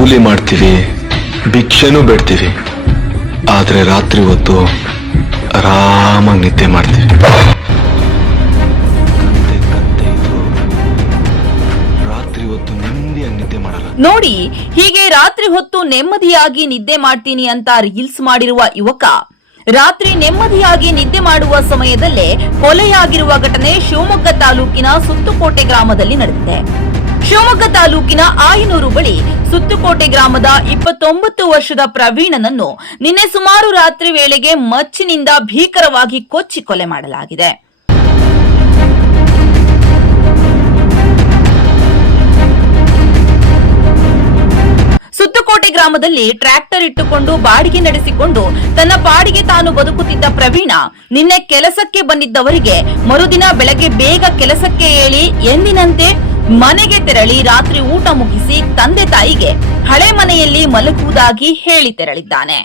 ಕೂಲಿ ಮಾಡ್ತೀವಿ, ಭಿಕ್ಷೆನೂ ಬೇಡ್ತೀವಿ, ಆದ್ರೆ ರಾತ್ರಿ ಹೊತ್ತು ಆರಾಮಾಗಿ ನಿದ್ದೆ ಮಾಡ್ತೀವಿ. ರಾತ್ರಿ ಹೊತ್ತು ನೆಮ್ಮದಿಯಾಗಿ ನಿದ್ದೆ ಮಾಡಲ್ಲ. ನೋಡಿ, ಹೀಗೆ ರಾತ್ರಿ ಹೊತ್ತು ನೆಮ್ಮದಿಯಾಗಿ ನಿದ್ದೆ ಮಾಡ್ತೀನಿ ಅಂತ ರೀಲ್ಸ್ ಮಾಡಿರುವ ಯುವಕ ರಾತ್ರಿ ನೆಮ್ಮದಿಯಾಗಿ ನಿದ್ದೆ ಮಾಡುವ ಸಮಯದಲ್ಲೇ ಕೊಲೆಯಾಗಿರುವ ಘಟನೆ ಶಿವಮೊಗ್ಗ ತಾಲೂಕಿನ ಸುತ್ತುಕೋಟೆ ಗ್ರಾಮದಲ್ಲಿ ನಡೆದಿದೆ. ಶಿವಮೊಗ್ಗ ತಾಲೂಕಿನ ಆಯನೂರು ಬಳಿ ಸುತ್ತುಕೋಟೆ ಗ್ರಾಮದ 29 ವರ್ಷದ ಪ್ರವೀಣನನ್ನು ನಿನ್ನೆ ಸುಮಾರು ರಾತ್ರಿ ವೇಳೆಗೆ ಮಚ್ಚಿನಿಂದ ಭೀಕರವಾಗಿ ಕೊಚ್ಚಿ ಕೊಲೆ ಮಾಡಲಾಗಿದೆ. ಸುತ್ತುಕೋಟೆ ಗ್ರಾಮದಲ್ಲಿ ಟ್ರ್ಯಾಕ್ಟರ್ ಇಟ್ಟುಕೊಂಡು ಬಾಡಿಗೆ ನಡೆಸಿಕೊಂಡು ತನ್ನ ಪಾಡಿಗೆ ತಾನು ಬದುಕುತ್ತಿದ್ದ ಪ್ರವೀಣ ನಿನ್ನೆ ಕೆಲಸಕ್ಕೆ ಬಂದಿದ್ದವರಿಗೆ ಮರುದಿನ ಬೆಳಗ್ಗೆ ಬೇಗ ಕೆಲಸಕ್ಕೆ ಏಳಿ ಎಂದಿನಂತೆ ಮನೆಗೆ ತೆರಳಿ ರಾತ್ರಿ ಊಟ ಮುಗಿಸಿ ತಂದೆ ತಾಯಿಗೆ ಹಳೆ ಮನೆಯಲ್ಲಿ ಮಲಗುವುದಾಗಿ ಹೇಳಿ ತೆರಳಿದ್ದಾನೆ.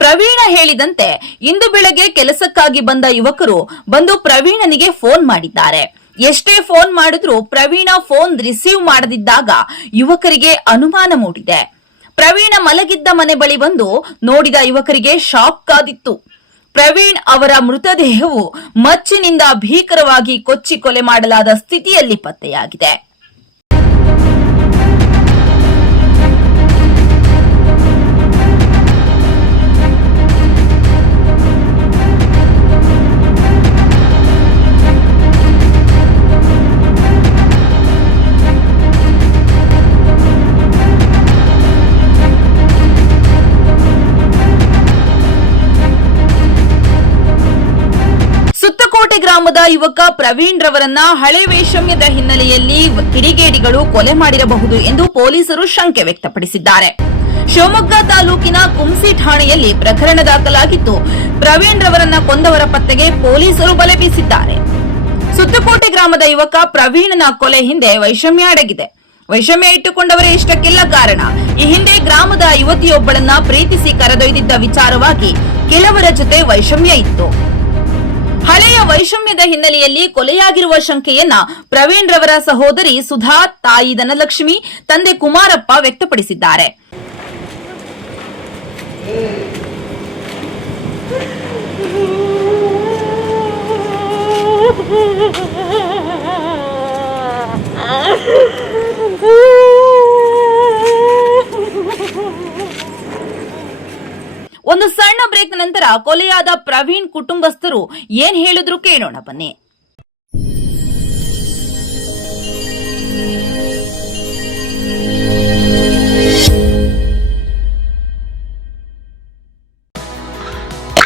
ಪ್ರವೀಣ ಹೇಳಿದಂತೆ ಇಂದು ಬೆಳಗ್ಗೆ ಕೆಲಸಕ್ಕಾಗಿ ಬಂದ ಯುವಕರು ಬಂದು ಪ್ರವೀಣನಿಗೆ ಫೋನ್ ಮಾಡಿದ್ದಾರೆ. ಎಷ್ಟೇ ಫೋನ್ ಮಾಡಿದ್ರೂ ಪ್ರವೀಣ ಫೋನ್ ರಿಸೀವ್ ಮಾಡದಿದ್ದಾಗ ಯುವಕರಿಗೆ ಅನುಮಾನ ಮೂಡಿದೆ. ಪ್ರವೀಣ ಮಲಗಿದ್ದ ಮನೆ ಬಳಿ ಬಂದು ನೋಡಿದ ಯುವಕರಿಗೆ ಶಾಕ್ ಕಾದಿತ್ತು. ಪ್ರವೀಣ್ ಅವರ ಮೃತದೇಹವು ಮಚ್ಚಿನಿಂದ ಭೀಕರವಾಗಿ ಕೊಚ್ಚಿ ಕೊಲೆ ಮಾಡಲಾದ ಸ್ಥಿತಿಯಲ್ಲಿ ಪತ್ತೆಯಾಗಿದೆ. ಸುತ್ತಕೋಟೆ ಗ್ರಾಮದ ಯುವಕ ಪ್ರವೀಣ್ ರವರನ್ನ ಹಳೆ ವೈಷಮ್ಯದ ಹಿನ್ನೆಲೆಯಲ್ಲಿ ಕಿಡಿಗೇಡಿಗಳು ಕೊಲೆ ಮಾಡಿರಬಹುದು ಎಂದು ಪೊಲೀಸರು ಶಂಕೆ ವ್ಯಕ್ತಪಡಿಸಿದ್ದಾರೆ. ಶಿವಮೊಗ್ಗ ತಾಲೂಕಿನ ಕುಂಸಿ ಠಾಣೆಯಲ್ಲಿ ಪ್ರಕರಣ ದಾಖಲಾಗಿದ್ದು ಪ್ರವೀಣ್ ರವರನ್ನ ಕೊಂದವರ ಪತ್ತೆಗೆ ಪೊಲೀಸರು ಬಲೆ ಬೀಸಿದ್ದಾರೆ. ಸುತ್ತಕೋಟೆ ಗ್ರಾಮದ ಯುವಕ ಪ್ರವೀಣನ ಕೊಲೆ ಹಿಂದೆ ವೈಷಮ್ಯ ಅಡಗಿದೆ. ವೈಷಮ್ಯ ಇಟ್ಟುಕೊಂಡವರೇ ಇಷ್ಟಕ್ಕೆಲ್ಲ ಕಾರಣ. ಈ ಹಿಂದೆ ಗ್ರಾಮದ ಯುವತಿಯೊಬ್ಬಳನ್ನ ಪ್ರೀತಿಸಿ ಕರೆದೊಯ್ದಿದ್ದ ವಿಚಾರವಾಗಿ ಕೆಲವರ ಜೊತೆ ವೈಷಮ್ಯ ಇತ್ತು. ಹಳೆಯ ವೈಷಮ್ಯದ ಹಿನ್ನೆಲೆಯಲ್ಲಿ ಕೊಲೆಯಾಗಿರುವ ಶಂಕೆಯನ್ನ ಪ್ರವೀಣ್ ರವರ ಸಹೋದರಿ ಸುಧಾ, ತಾಯಿ ಧನಲಕ್ಷ್ಮಿ, ತಂದೆ ಕುಮಾರಪ್ಪ ವ್ಯಕ್ತಪಡಿಸಿದ್ದಾರೆ. ಒಂದು ಸಣ್ಣ ಬ್ರೇಕ್ ನಂತರ ಕೊಲೆಯಾದ ಪ್ರವೀಣ್ ಕುಟುಂಬಸ್ಥರು ಏನ್ ಹೇಳಿದ್ರು ಕೇಳೋಣ ಬನ್ನಿ.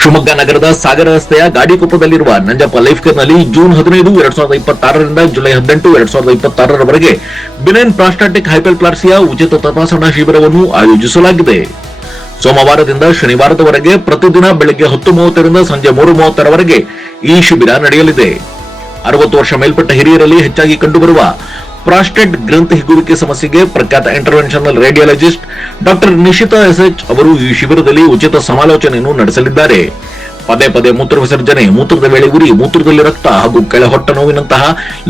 ಶಿವಮೊಗ್ಗ ನಗರದ ಸಾಗರ ರಸ್ತೆಯ ಗಾಡಿಕೊಪ್ಪದಲ್ಲಿರುವ ನಂಜಪ್ಪ ಲೈಫ್ ಕೇರ್ನಲ್ಲಿ ಜೂನ್ 15, 2026ರಿಂದ ಜುಲೈ 18, 2026ರವರೆಗೆ ಬಿನೈನ್ ಪ್ರಾಸ್ಟಾಟಿಕ್ ಹೈಪರ್ಪ್ಲಾಸಿಯಾ ಉಚಿತ ತಪಾಸಣಾ ಶಿಬಿರವನ್ನು ಆಯೋಜಿಸಲಾಗಿದೆ. ಸೋಮವಾರದಿಂದ ಶನಿವಾರದವರೆಗೆ ಪ್ರತಿದಿನ ಬೆಳಗ್ಗೆ 10:30ರಿಂದ ಸಂಜೆ 3:30ರವರೆಗೆ ಈ ಶಿಬಿರ ನಡೆಯಲಿದೆ. 60 ವರ್ಷ ಮೇಲ್ಪಟ್ಟ ಹಿರಿಯರಲ್ಲಿ ಹೆಚ್ಚಾಗಿ ಕಂಡುಬರುವ ಪ್ರಾಸ್ಟೇಟ್ ಗ್ರಂಥಿ ಹಿಗ್ಗುವಿಕೆ ಸಮಸ್ಯೆಗೆ ಪ್ರಖ್ಯಾತ interventional radiologist doctor Nishita SH ಅವರು ಈ ಶಿಬಿರದಲ್ಲಿ ಉಚಿತ ಸಮಾಲೋಚನೆಯನ್ನು ನಡೆಸಲಿದ್ದಾರೆ. ಪದೇ ಪದೇ ಮೂತ್ರ ವಿಸರ್ಜನೆ, ಮೂತ್ರದ ವೇಳೆ ಉರಿ, ಮೂತ್ರದಲ್ಲಿ ರಕ್ತ ಹಾಗೂ ಕೆಳಹೊಟ್ಟ ನೋವಿನಂತಹ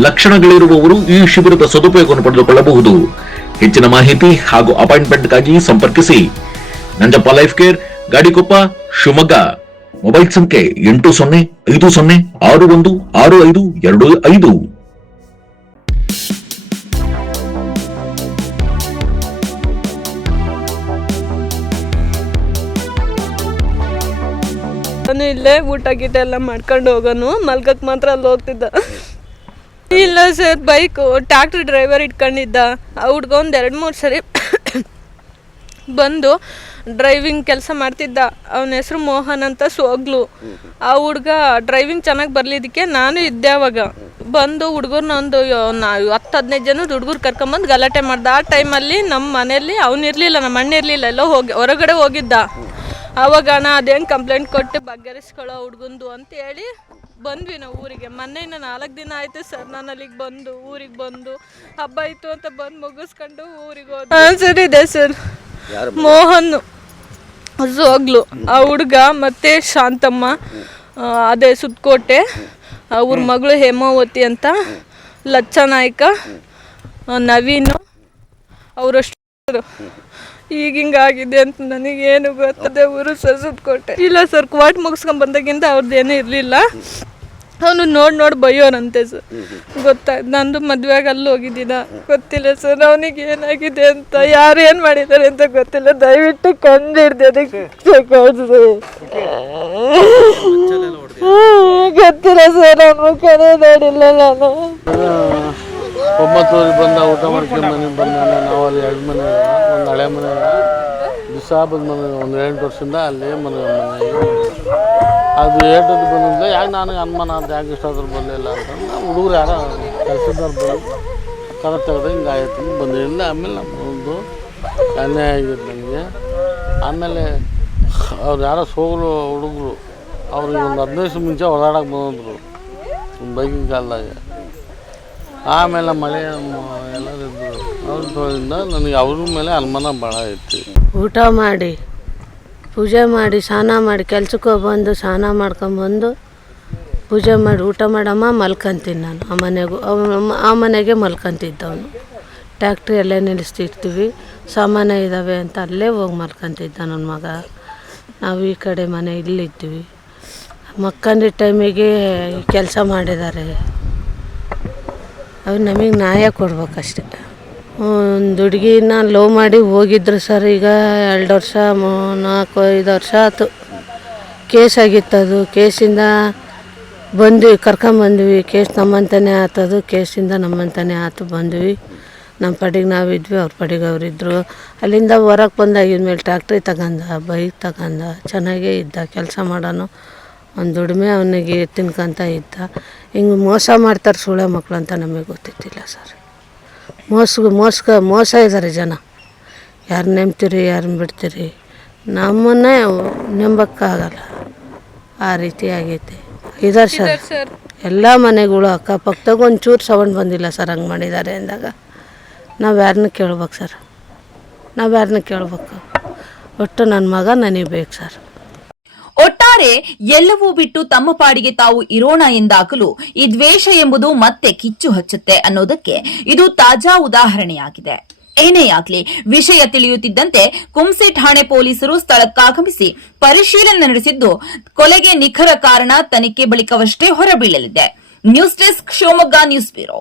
ಲಕ್ಷಣಗಳಿರುವವರು ಈ ಶಿಬಿರದ ಸದುಪಯೋಗವನ್ನು ಪಡೆದುಕೊಳ್ಳಬಹುದು. ಹೆಚ್ಚಿನ ಮಾಹಿತಿ ಹಾಗೂ ಅಪಾಯಿಂಟ್ಮೆಂಟ್ಗಾಗಿ ಸಂಪರ್ಕಿಸಿ Nanjappa life care, Gadikoppa, Shivamogga. Mobile ಸಂಖ್ಯೆ 8050616525. ನಾನು ಇಲ್ಲೇ ಊಟ ಗೀಟ ಎಲ್ಲ ಮಾಡ್ಕೊಂಡು ಹೋಗೋನು, ಮಲ್ಗಕ್ಕೆ ಮಾತ್ರ ಅಲ್ಲಿ ಹೋಗ್ತಿದ್ದ. ಇಲ್ಲ ಸರ್, ಬೈಕು ಟ್ಯಾಕ್ಟ್ರಿ ಡ್ರೈವರ್ ಇಟ್ಕೊಂಡಿದ್ದ. ಆ ಹುಡ್ಗ ಒಂದು 2-3 ಸರಿ ಬಂದು ಡ್ರೈವಿಂಗ್ ಕೆಲಸ ಮಾಡ್ತಿದ್ದ. ಅವನ ಹೆಸರು ಮೋಹನ್ ಅಂತ, ಸೋಗ್ಲು. ಆ ಹುಡ್ಗ ಡ್ರೈವಿಂಗ್ ಚೆನ್ನಾಗಿ ಬರ್ಲಿದ್ದಕ್ಕೆ ನಾನು ಇದ್ದೆ. ಅವಾಗ ಬಂದು ಹುಡುಗರ್ನ ಒಂದು 10-15 ಜನ ಹುಡುಗರು ಕರ್ಕೊಂಬಂದು ಗಲಾಟೆ ಮಾಡ್ದ. ಆ ಟೈಮಲ್ಲಿ ನಮ್ಮ ಮನೆಯಲ್ಲಿ ಅವನಿರಲಿಲ್ಲ, ನಮ್ಮ ಅಣ್ಣ ಇರಲಿಲ್ಲ, ಎಲ್ಲೋ ಹೊರಗಡೆ ಹೋಗಿದ್ದ. ಆವಾಗ ನಾ ಅದೇನು ಕಂಪ್ಲೇಂಟ್ ಕೊಟ್ಟು ಬಗೆಹರಿಸ್ಕೊಳ್ಳೋ ಹುಡುಗಂದು ಅಂತ ಹೇಳಿ ಬಂದ್ವಿ ನಾವು ಊರಿಗೆ. ಮೊನ್ನೆ ಇನ್ನು 4 ದಿನ ಆಯಿತು ಸರ್ ನಾನು ಅಲ್ಲಿಗೆ ಬಂದು, ಊರಿಗೆ ಬಂದು ಹಬ್ಬ ಇತ್ತು ಅಂತ ಬಂದು ಮುಗಿಸ್ಕೊಂಡು ಊರಿಗೆ ಹೋದ. ಹಾಂ ಸರ್, ಇದೆ ಸರ್. ಮೋಹನ್ ಜೋಗ್ಲು ಆ ಹುಡುಗ, ಮತ್ತು ಶಾಂತಮ್ಮ, ಅದೇ ಸುತ್ತಕೋಟೆ, ಅವ್ರ ಮಗಳು ಹೇಮಾವತಿ ಅಂತ, ಲಚ್ಚ ನಾಯ್ಕ, ನವೀನು ಅವರಷ್ಟು ಈಗ ಹಿಂಗಾಗಿದೆ ಅಂತ ನನಗೇನು ಗೊತ್ತದೆ. ಊರು ಸಸುದ್ ಕೊಟ್ಟೆ ಇಲ್ಲ ಸರ್. ಕ್ವಾಟ್ ಮುಗಿಸ್ಕೊಂಡ್ ಬಂದಾಗಿಂದ ಅವ್ರದ್ದೇನೂ ಇರಲಿಲ್ಲ. ಅವನು ನೋಡಿ ಬೈಯೋನಂತೆ ಸರ್. ಗೊತ್ತಾಯ್ತು. ನಂದು ಮದುವೆಗೆ ಅಲ್ಲಿ ಹೋಗಿದ್ದೀನ, ಗೊತ್ತಿಲ್ಲ ಸರ್ ಅವನಿಗೆ ಏನಾಗಿದೆ ಅಂತ, ಯಾರು ಏನು ಮಾಡಿದ್ದಾರೆ ಅಂತ ಗೊತ್ತಿಲ್ಲ. ದಯವಿಟ್ಟು ಕಂಡಿಡ್ದು ಅದಕ್ಕೆ ಗೊತ್ತಿಲ್ಲ ಸರ್. ಅವ್ನ ಮುಖನೇ ನೋಡಿಲ್ಲ ನಾನು. 9 ಬಂದ ಊಟ ಮಾಡ್ಕೊಂಡು ಮನೆಗೆ ಬಂದ. ನಾವು ಅಲ್ಲಿ 2 ಮನೆ, ಒಂದು ಹಳೆ ಮನೆ, ದಿವಸ ಬಂದು ಮನೆ, ಒಂದು 8 ವರ್ಷದಿಂದ ಅಲ್ಲೇ ಮನೆಗೆ ಅದು ಏಟದ್ದು ಬಂದಿಲ್ಲ. ಯಾಕೆ ನನಗೆ ಅನುಮಾನ ಅಂತ, ಯಾಕೆ ಇಷ್ಟಾದ್ರೂ ಬರಲಿಲ್ಲ ಅಂತಂದು ಹುಡುಗರು ಯಾರೋ ಕೆಲಸದವ್ರು ಬಂದು ಕದ ತೆಗೆದು ಹಿಂಗೆ ಆಯ್ತು ಬಂದಿಲ್ಲ. ಆಮೇಲೆ ನಮ್ಮದು ಅನ್ಯಾಯ ಆಗಿತ್ತು ನನಗೆ. ಆಮೇಲೆ ಅವ್ರು ಯಾರೋ ಸೋಗಲು ಹುಡುಗರು ಅವ್ರಿಗೆ ಒಂದು 15 ದಿವಸ ಮುಂಚೆ ಹೊರಡಕ್ಕೆ ಬಂದಿದ್ರು ಒಂದು ಬೈಕಿನ ಕಾಲದಾಗ. ಆಮೇಲೆ ಮಳೆ ಎಲ್ಲರೂ ಇದ್ದರು. ಅವ್ರ ತೋಳಿಂದ ನನಗೆ ಅವ್ರ ಮೇಲೆ ಅನುಮಾನ ಭಾಳ ಐತಿ. ಊಟ ಮಾಡಿ ಪೂಜೆ ಮಾಡಿ ಸ್ನಾನ ಮಾಡಿ ಕೆಲ್ಸಕ್ಕೆ ಬಂದು ಸ್ನಾನ ಮಾಡ್ಕೊಂಬಂದು ಪೂಜೆ ಮಾಡಿ ಊಟ ಮಾಡಮ್ಮ ಮಲ್ಕೊಂತೀನಿ ನಾನು. ಆ ಮನೆಗೆ ಮಲ್ಕೊಂತಿದ್ದವನು. ಟ್ಯಾಕ್ಟ್ರಿ ಅಲ್ಲೇ ನಿಲ್ಲಿಸ್ತಿರ್ತೀವಿ, ಸಾಮಾನು ಇದ್ದಾವೆ ಅಂತ ಅಲ್ಲೇ ಹೋಗಿ ಮಲ್ಕೊಂತಿದ್ದ ನನ್ನ ಮಗ. ನಾವು ಈ ಕಡೆ ಮನೆ ಇಲ್ಲಿದ್ದೀವಿ. ಮಕ್ಕಂದಿದ್ದ ಟೈಮಿಗೆ ಕೆಲಸ ಮಾಡಿದ್ದಾರೆ. ಅವ್ರು ನಮಗೆ ನ್ಯಾಯ ಕೊಡ್ಬೇಕಷ್ಟೆ. ಒಂದು ಹುಡುಗಿನ ಲವ್ ಮಾಡಿ ಹೋಗಿದ್ರು ಸರ್. ಈಗ 2 ವರ್ಷ 4-5 ವರ್ಷ ಆಯ್ತು. ಕೇಸ್ ಆಗಿತ್ತದು. ಕೇಸಿಂದ ಕರ್ಕೊಂಬಂದ್ವಿ. ಕೇಸ್ ನಮ್ಮಂತಾನೆ ಆತದು. ಕೇಸಿಂದ ನಮ್ಮಂತಾನೆ ಆತು. ಬಂದ್ವಿ, ನಮ್ಮ ಪಡಿಗೆ ನಾವಿದ್ವಿ, ಅವ್ರ ಪಡಿಗೆ ಅವರಿದ್ದರು. ಅಲ್ಲಿಂದ ಹೊರಗೆ ಬಂದಾಗಿದ್ಮೇಲೆ ಟ್ಯಾಕ್ಟ್ರಿ ತಗೊಂಡ, ಬೈಕ್ ತಗೊಂಡ, ಚೆನ್ನಾಗೇ ಇದ್ದ, ಕೆಲಸ ಮಾಡೋನು. ಒಂದು ದುಡಿಮೆ ಅವನಿಗೆ ತಿನ್ಕೊಂತ ಇದ್ದ. ಹಿಂಗೆ ಮೋಸ ಮಾಡ್ತಾರೆ ಸುಳ್ಳೆ ಮಕ್ಕಳು ಅಂತ ನಮಗೆ ಗೊತ್ತಿದ್ದಿಲ್ಲ ಸರ್. ಮೋಸ ಇದ್ದಾರೆ ಜನ. ಯಾರು ನೆಮ್ತೀರಿ, ಯಾರನ್ನ ಬಿಡ್ತೀರಿ, ನಮ್ಮನ್ನೇ ನಂಬಕ್ಕಾಗಲ್ಲ. ಆ ರೀತಿ ಆಗೈತೆ. ಇದ್ದಾರೆ ಸರ್ ಎಲ್ಲ ಮನೆಗಳು. ಅಕ್ಕಪಕ್ಕದಾಗ ಒಂಚೂರು ಸೌಂಡ್ ಬಂದಿಲ್ಲ ಸರ್. ಹಂಗೆ ಮಾಡಿದ್ದಾರೆ ಅಂದಾಗ ನಾವು ಯಾರನ್ನ ಕೇಳ್ಬೇಕು ಸರ್? ನಾವು ಯಾರನ್ನ ಕೇಳ್ಬೇಕು? ಒಟ್ಟು ನನ್ನ ಮಗ ನನಗೆ ಬೇಕು ಸರ್. ಒಟ್ಟಾರೆ ಎಲ್ಲವೂ ಬಿಟ್ಟು ತಮ್ಮ ಪಾಡಿಗೆ ತಾವು ಇರೋಣ ಎಂದಾಗಲೂ ಈ ದ್ವೇಷ ಎಂಬುದು ಮತ್ತೆ ಕಿಚ್ಚು ಹಚ್ಚುತ್ತೆ ಅನ್ನೋದಕ್ಕೆ ಇದು ತಾಜಾ ಉದಾಹರಣೆಯಾಗಿದೆ. ಏನೇ ಆಗ್ಲಿ, ವಿಷಯ ತಿಳಿಯುತ್ತಿದ್ದಂತೆ ಕುಂಸಿ ಠಾಣೆ ಪೊಲೀಸರು ಸ್ಥಳಕ್ಕಾಗಮಿಸಿ ಪರಿಶೀಲನೆ ನಡೆಸಿದ್ದು, ಕೊಲೆಗೆ ನಿಖರ ಕಾರಣ ತನಿಖೆ ಬಳಿಕವಷ್ಟೇ ಹೊರಬೀಳಲಿದೆ. News desk, Shivamogga news bureau.